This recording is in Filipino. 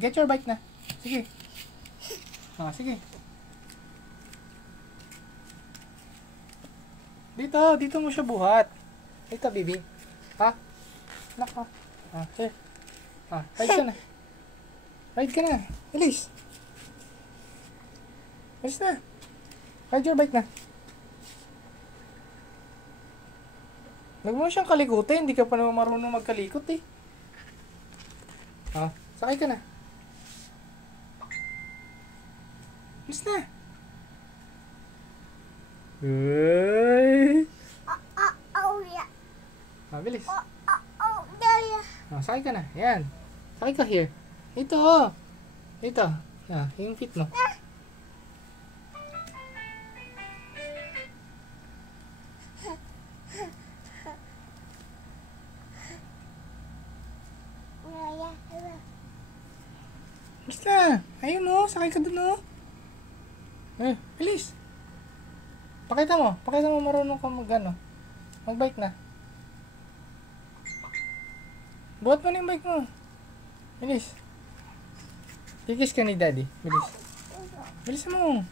Get your bike na. Sige. Sige. Dito mo siya buhat. Dito, baby. Nako. Here. Ride ka na. Ride ka na. Bilis. Bilis na. Ride your bike na. Huwag mo siyang kalikutin. Hindi ka pa naman marunong magkalikot eh. Sakay ka na. Bilis na. Uy. Bilis. Sakay ka na. Yan. Sakay ka here. Ito. Yung feet mo. Basta. Ayun o. Sakay ka dun o. Bilis. Pakita mo marunong ka mag-bike na. Buhat mo na yung bike mo. Bilis. Kikis ka ni daddy. Bilis mo.